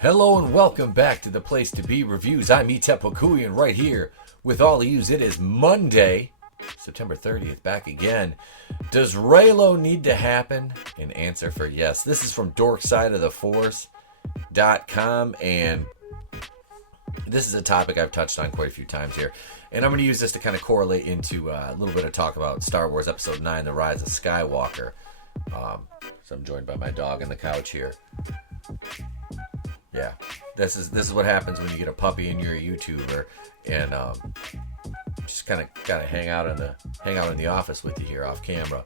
Hello and welcome back to the Place to Be Reviews. I'm theplacetobereviews, and right here with all of yous, it is Monday, September 30th, back again. Does Reylo need to happen? An answer for yes. This is from dorksideoftheforce.com, and this is a topic I've touched on quite a few times here. And I'm going to use this to kind of correlate into a little bit of talk about Star Wars Episode 9, The Rise of Skywalker. So I'm joined by my dog on the couch here. Yeah, this is what happens when you get a puppy and you're a YouTuber, and just kind of gotta hang out in the office with you here off camera.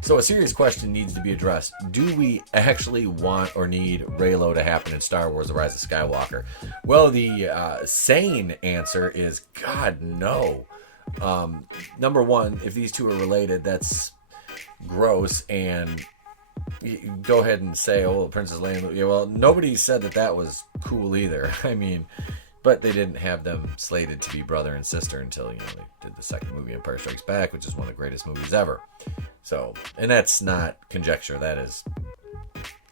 So a serious question needs to be addressed: do we actually want or need Reylo to happen in Star Wars: The Rise of Skywalker? Well, the sane answer is God, no. Number one, if these two are related, that's gross, and you go ahead and say, oh, Princess Leia. Yeah, well, nobody said that was cool either. I mean, but they didn't have them slated to be brother and sister until, they did the second movie, Empire Strikes Back, which is one of the greatest movies ever. So, and that's not conjecture, that is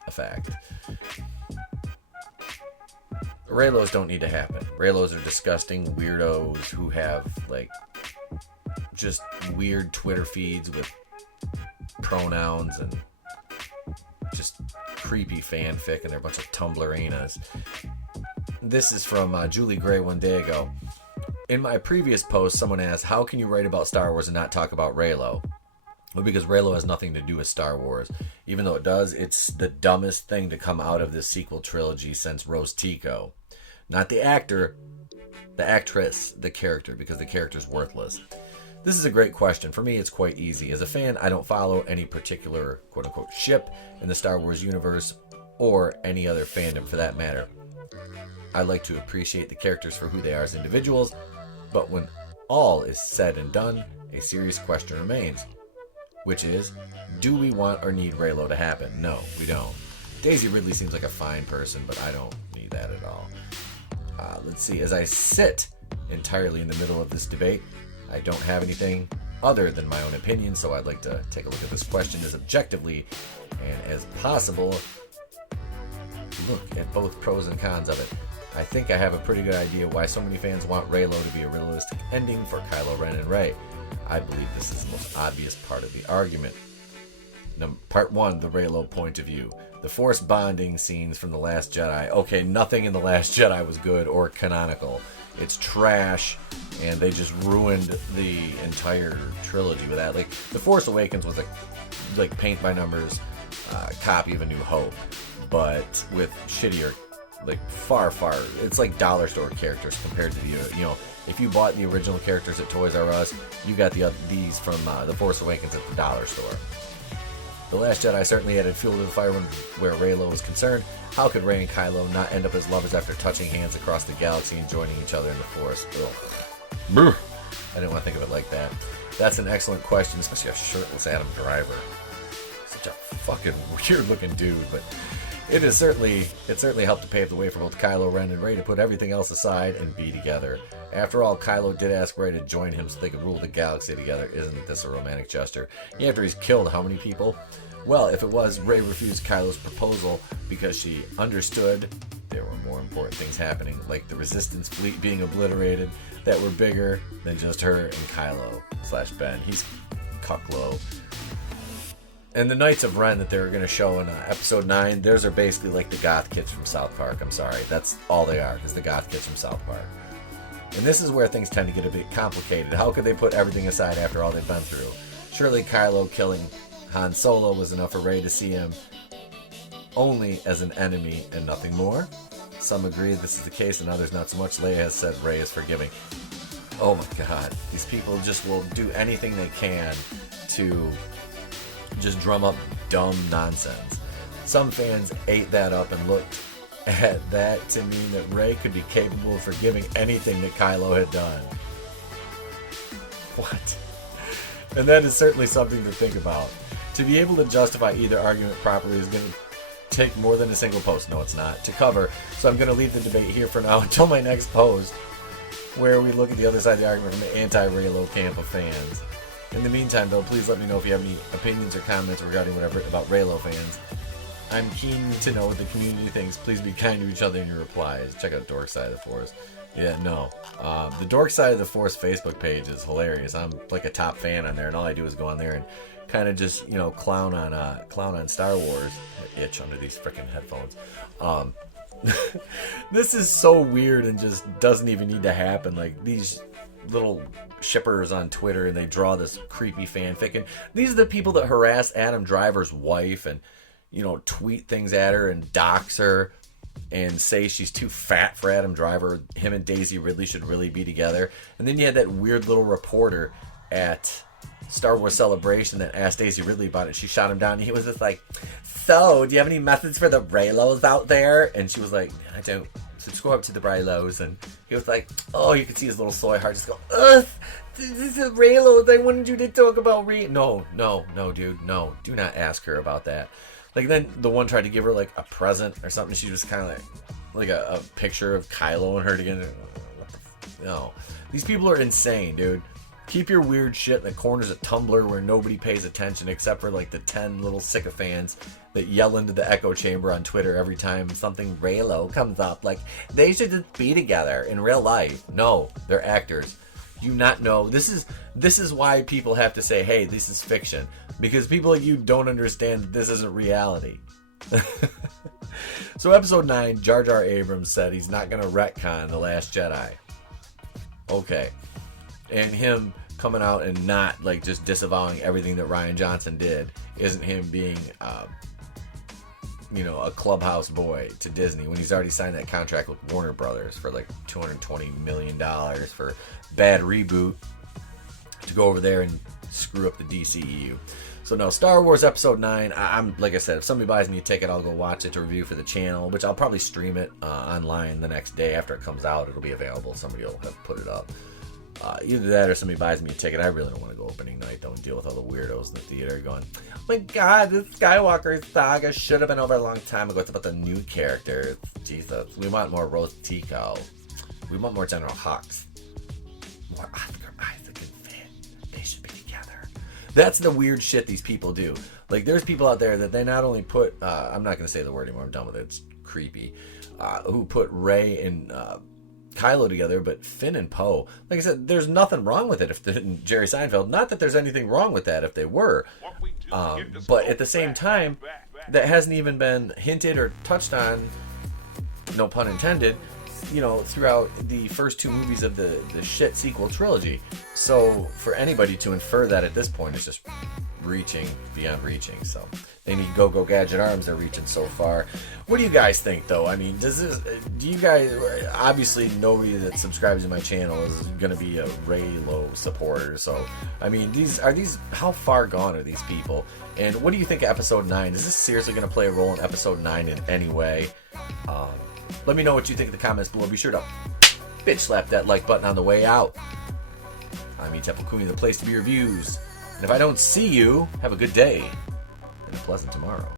a fact. Reylos don't need to happen. Reylos are disgusting weirdos who have, just weird Twitter feeds with pronouns and just creepy fanfic, and they're a bunch of Tumblr-anas. This is from Julie Gray one day ago. In my previous post, someone asked, how can you write about Star Wars and not talk about Reylo? Well, because Reylo has nothing to do with Star Wars. Even though it does, it's the dumbest thing to come out of this sequel trilogy since Rose Tico. Not the actor, the actress, the character, because the character's worthless. This is a great question. For me, it's quite easy. As a fan, I don't follow any particular quote-unquote ship in the Star Wars universe, or any other fandom for that matter. I like to appreciate the characters for who they are as individuals, but when all is said and done, a serious question remains, which is, do we want or need Reylo to happen? No, we don't. Daisy Ridley seems like a fine person, but I don't need that at all. Let's see. As I sit entirely in the middle of this debate, I don't have anything other than my own opinion, so I'd like to take a look at this question as objectively and as possible. Look at both pros and cons of it. I think I have a pretty good idea why so many fans want Reylo to be a realistic ending for Kylo Ren and Rey. I believe this is the most obvious part of the argument. Part 1, the Reylo point of view. The Force bonding scenes from The Last Jedi. Okay, nothing in The Last Jedi was good or canonical. It's trash, and they just ruined the entire trilogy with that. The Force Awakens was a paint-by-numbers copy of A New Hope, but with shittier, far, it's like dollar store characters compared to the, if you bought the original characters at Toys R Us, you got these from The Force Awakens at the dollar store. The Last Jedi certainly added fuel to the fire where Reylo was concerned. How could Rey and Kylo not end up as lovers after touching hands across the galaxy and joining each other in the Force? Ugh. I didn't want to think of it like that. That's an excellent question, especially a shirtless Adam Driver. Such a fucking weird-looking dude, but it certainly helped to pave the way for both Kylo Ren and Rey to put everything else aside and be together. After all, Kylo did ask Rey to join him so they could rule the galaxy together. Isn't this a romantic gesture? After he's killed how many people? Well, if it was, Rey refused Kylo's proposal because she understood there were more important things happening, like the Resistance fleet being obliterated, that were bigger than just her and Kylo/Ben. He's cucklow. And the Knights of Ren that they were going to show in Episode 9, those are basically like the goth kids from South Park. I'm sorry. That's all they are, is the goth kids from South Park. And this is where things tend to get a bit complicated. How could they put everything aside after all they've been through? Surely Kylo killing Han Solo was enough for Rey to see him only as an enemy and nothing more. Some agree this is the case, and others not so much. Leia has said Rey is forgiving. Oh my god. These people just will do anything they can to just drum up dumb nonsense. Some fans ate that up and looked at that to mean that Rey could be capable of forgiving anything that Kylo had done. What? And that is certainly something to think about. To be able to justify either argument properly is going to take more than a single post. No, it's not. To cover. So I'm going to leave the debate here for now until my next post, where we look at the other side of the argument from the anti-Reylo camp of fans. In the meantime, though, please let me know if you have any opinions or comments regarding whatever about Reylo fans. I'm keen to know what the community thinks. Please be kind to each other in your replies. Check out Dork Side of the Force. Yeah, no. The Dork Side of the Force Facebook page is hilarious. I'm like a top fan on there, and all I do is go on there and kind of just, you know, clown on Star Wars. I itch under these freaking headphones. This is so weird and just doesn't even need to happen. Like, these little shippers on Twitter, and they draw this creepy fanfic, and these are the people that harass Adam Driver's wife and, you know, tweet things at her and dox her and say she's too fat for Adam Driver. Him and Daisy Ridley should really be together. And then you had that weird little reporter at Star Wars Celebration that asked Daisy Ridley about it. She shot him down, and he was just like, so, do you have any methods for the Reylos out there? And she was like, I don't. Subscribe to the Reylos. And he was like, oh, you could see his little soy heart just go, ugh, this is Reylos. I wanted you to talk about No, dude, no. Do not ask her about that. Like, then the one tried to give her, like, a present or something. She was kind of like a picture of Kylo and her together. No. These people are insane, dude. Keep your weird shit in the corners of Tumblr where nobody pays attention except for, like, the 10 little sycophants that yell into the echo chamber on Twitter every time something Reylo comes up. Like, they should just be together in real life. No, they're actors. You not know. This is why people have to say, hey, this is fiction. Because people like you don't understand that this isn't reality. So episode 9, Jar Jar Abrams said he's not going to retcon The Last Jedi. Okay. And him coming out and not, like, just disavowing everything that Rian Johnson did isn't him being, you know, a clubhouse boy to Disney when he's already signed that contract with Warner Brothers for like $220 million for bad reboot to go over there and screw up the DCEU. So no, Star Wars Episode 9, I'm like I said, if somebody buys me a ticket, I'll go watch it to review for the channel, which I'll probably stream it online the next day after it comy out. It'll be available. Somebody will have put it up. Either that or somebody buys me a ticket. I really don't want to go opening night though and deal with all the weirdos in the theater going, oh my god, this Skywalker saga should have been over a long time ago. It's about the new characters. Jesus. We want more Rose Tico. We want more General Hux. More Oscar Isaac and Finn. They should be together. That's the weird shit these people do. Like, there's people out there that they not only put, I'm not going to say the word anymore, I'm done with it, it's creepy, who put Rey and Kylo together, but Finn and Poe, like I said, there's nothing wrong with it if Jerry Seinfeld, not that there's anything wrong with that if they were, but at the same time, that hasn't even been hinted or touched on, no pun intended, you know, throughout the first 2 movies of the shit sequel trilogy. So for anybody to infer that at this point is just reaching beyond reaching. So they need Go Gadget arms. They're reaching so far. What do you guys think, though? I mean, do you guys, obviously nobody that subscribes to my channel is going to be a Reylo supporter. So, I mean, how far gone are these people? And what do you think of Episode 9? Is this seriously going to play a role in Episode 9 in any way? Let me know what you think in the comments below. Be sure to bitch slap that like button on the way out. I'm Temple Cooney, the place to be reviews. And if I don't see you, have a good day and a pleasant tomorrow.